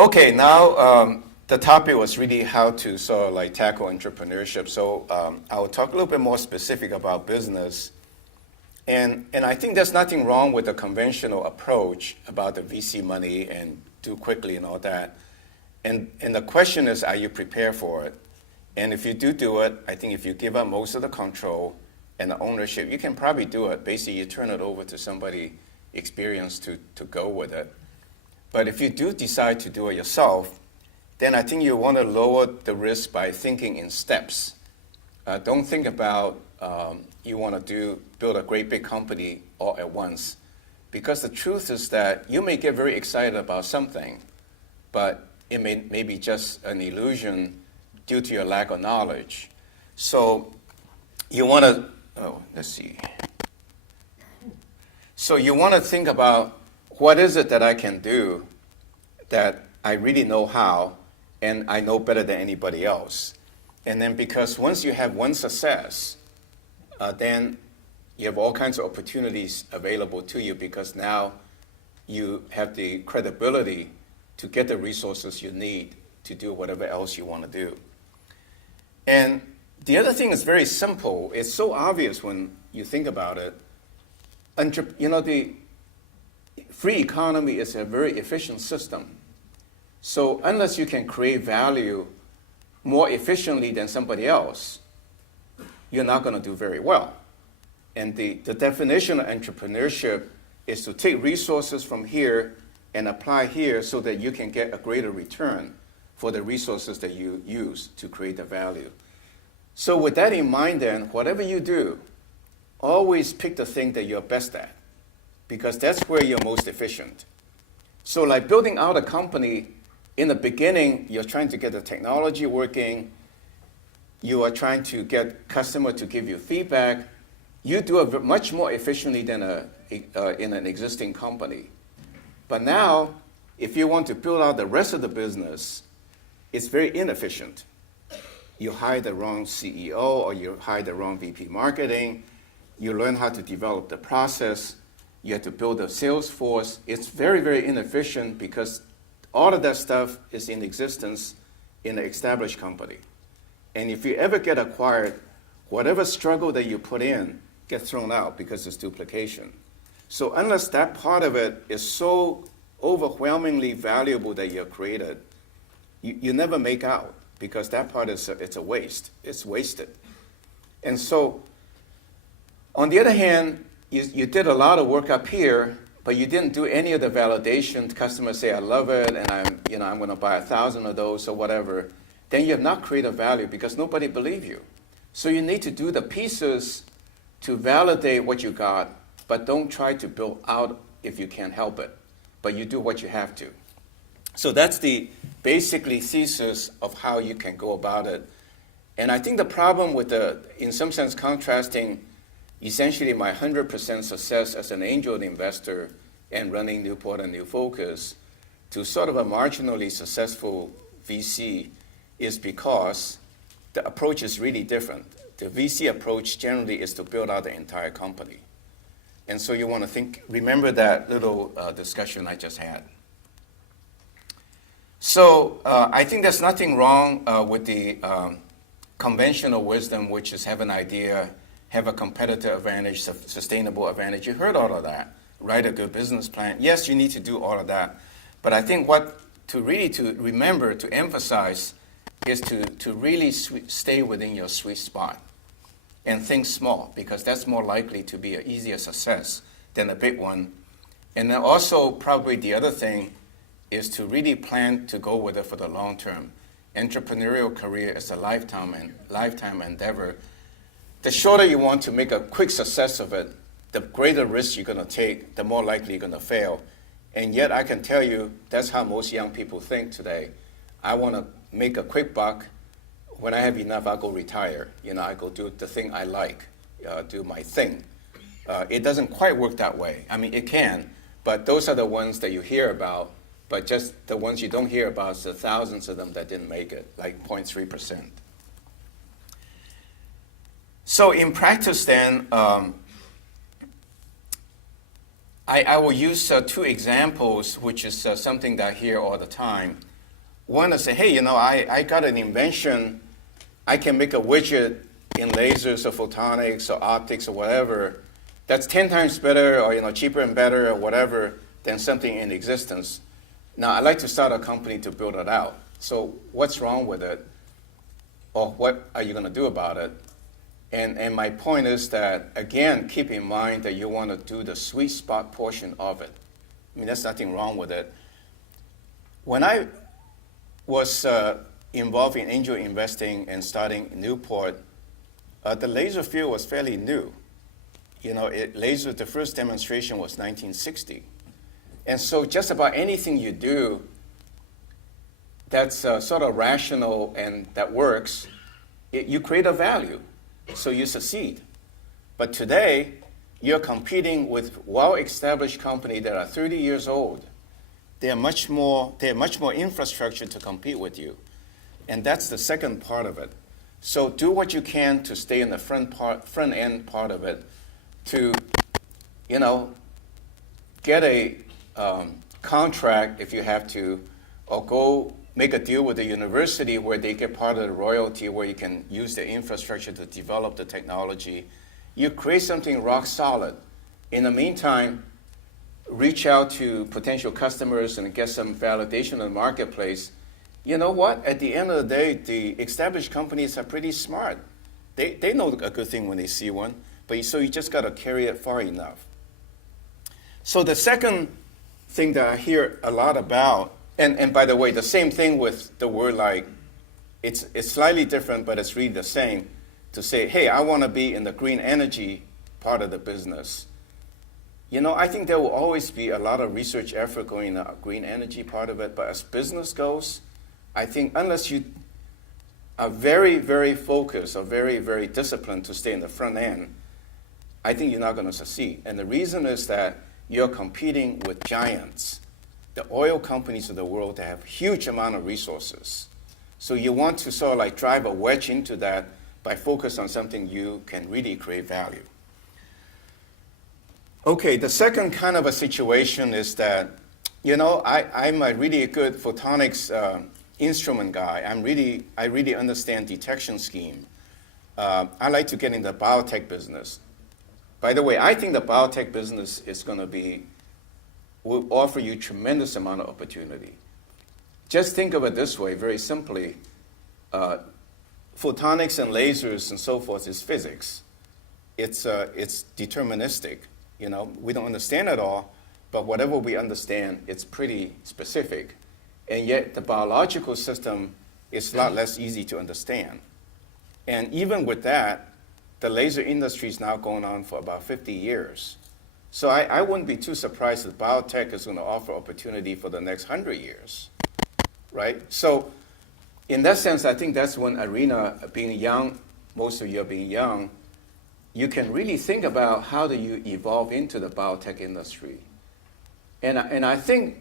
Okay, now the topic was really how to sort of like tackle entrepreneurship. So I will talk a little bit more specific about business. And I think there's nothing wrong with the conventional approach about the VC money and do quickly and all that. And the question is, are you prepared for it? And if you do it, I think if you give up most of the control and the ownership, you can probably do it. Basically, you turn it over to somebody experienced to go with it. But if you do decide to do it yourself, then I think you want to lower the risk by thinking in steps. Don't think about you want to build a great big company all at once. Because the truth is that you may get very excited about something, but it may be just an illusion due to your lack of knowledge. So you want to, let's see. So you want to think about what is it that I can do that I really know how and I know better than anybody else. And then because once you have one success, then you have all kinds of opportunities available to you because now you have the credibility to get the resources you need to do whatever else you want to do. And the other thing is very simple. It's so obvious when you think about it. The free economy is a very efficient system. So unless you can create value more efficiently than somebody else, you're not going to do very well. And the definition of entrepreneurship is to take resources from here and apply here so that you can get a greater return for the resources that you use to create the value. So with that in mind then, whatever you do, always pick the thing that you're best at because that's where you're most efficient. So like building out a company, in the beginning, you're trying to get the technology working. You are trying to get customer to give you feedback. You do it much more efficiently than in an existing company. But now, if you want to build out the rest of the business, it's very inefficient. You hire the wrong CEO or you hire the wrong VP marketing. You learn how to develop the process. You have to build a sales force. It's very, very inefficient because all of that stuff is in existence in an established company. And if you ever get acquired, whatever struggle that you put in gets thrown out because it's duplication. So unless that part of it is so overwhelmingly valuable that you created, you never make out because that part it's a waste. It's wasted. And so on the other hand, you did a lot of work up here, but you didn't do any of the validation. Customers say, I love it, and I'm going to buy 1,000 of those or whatever. Then you have not created value because nobody believes you. So you need to do the pieces to validate what you got, but don't try to build out if you can't help it. But you do what you have to. So that's the basically thesis of how you can go about it. And I think the problem with in some sense, contrasting essentially my 100% success as an angel investor and running Newport and New Focus to sort of a marginally successful VC is because the approach is really different. The VC approach generally is to build out the entire company. And so you want to remember that little discussion I just had. So I think there's nothing wrong with the conventional wisdom, which is have an idea, have a competitive advantage, sustainable advantage. You heard all of that. Write a good business plan. Yes, you need to do all of that. But I think to remember, to emphasize, is to really stay within your sweet spot and think small, because that's more likely to be an easier success than a big one. And then also probably the other thing is to really plan to go with it for the long term. Entrepreneurial career is a lifetime endeavor. The shorter you want to make a quick success of it, the greater risk you're going to take, the more likely you're going to fail. And yet I can tell you that's how most young people think today. I want to make a quick buck. When I have enough, I'll go retire. I go do the thing I like, do my thing. It doesn't quite work that way. I mean, it can, but those are the ones that you hear about. But just the ones you don't hear about is the thousands of them that didn't make it, like 0.3%. So in practice then, I will use two examples, which is something that I hear all the time. want to say, hey, I got an invention. I can make a widget in lasers or photonics or optics or whatever that's 10 times better or cheaper and better or whatever than something in existence. Now, I'd like to start a company to build it out. So what's wrong with it? Or what are you going to do about it? And my point is that, again, keep in mind that you want to do the sweet spot portion of it. I mean, there's nothing wrong with it. When I was involved in angel investing and starting Newport, the laser field was fairly new. The first demonstration was 1960. And so just about anything you do that's sort of rational and that works, you create a value. So you succeed. But today, you're competing with well-established companies that are 30 years old. They have much more infrastructure to compete with you. And that's the second part of it. So do what you can to stay in the front end part of it, to, get a contract if you have to, or go make a deal with the university where they get part of the royalty, where you can use the infrastructure to develop the technology. You create something rock solid. In the meantime, reach out to potential customers and get some validation in the marketplace. You know what? At the end of the day, the established companies are pretty smart. They know a good thing when they see one, so you just got to carry it far enough. So the second thing that I hear a lot about, and by the way, the same thing with the word like, it's slightly different, but it's really the same, to say, hey, I want to be in the green energy part of the business. I think there will always be a lot of research effort going in the green energy part of it, but as business goes, I think unless you are very, very focused or very, very disciplined to stay in the front end, I think you're not going to succeed. And the reason is that you're competing with giants, the oil companies of the world that have huge amount of resources. So you want to sort of like drive a wedge into that by focus on something you can really create value. Okay, the second kind of a situation is that, I'm a really good photonics instrument guy. I really understand detection scheme. I like to get in the biotech business. By the way, I think the biotech business is going to will offer you tremendous amount of opportunity. Just think of it this way, very simply. Photonics and lasers and so forth is physics. It's deterministic. We don't understand it all, but whatever we understand, it's pretty specific. And yet the biological system is a lot less easy to understand. And even with that, the laser industry is now going on for about 50 years. So I wouldn't be too surprised that biotech is going to offer opportunity for the next 100 years, right? So in that sense, I think that's one arena, being young, most of you are being young, you can really think about how do you evolve into the biotech industry. And I think,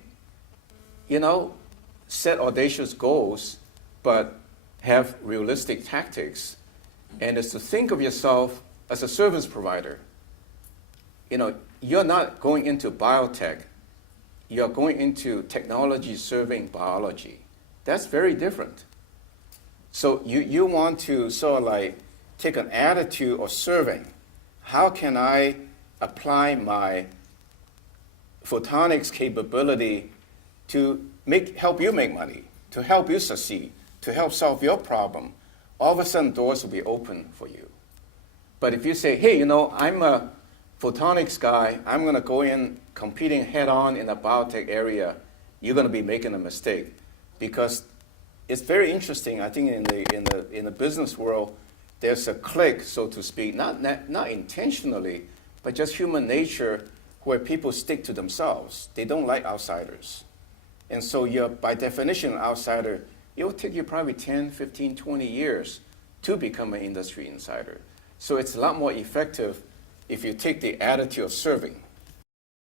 set audacious goals, but have realistic tactics. And is to think of yourself as a service provider. You're not going into biotech. You're going into technology serving biology. That's very different. So you want to sort of like take an attitude of serving. How can I apply my photonics capability to help you make money, to help you succeed, to help solve your problem? All of a sudden, doors will be open for you. But if you say, hey, I'm a photonics guy, I'm going to go in competing head-on in the biotech area, you're going to be making a mistake. Because it's very interesting, I think in the business world, there's a clique, so to speak, not intentionally, but just human nature, where people stick to themselves. They don't like outsiders. And so you're, by definition, an outsider. It will take you probably 10, 15, 20 years to become an industry insider. So it's a lot more effective if you take the attitude of serving.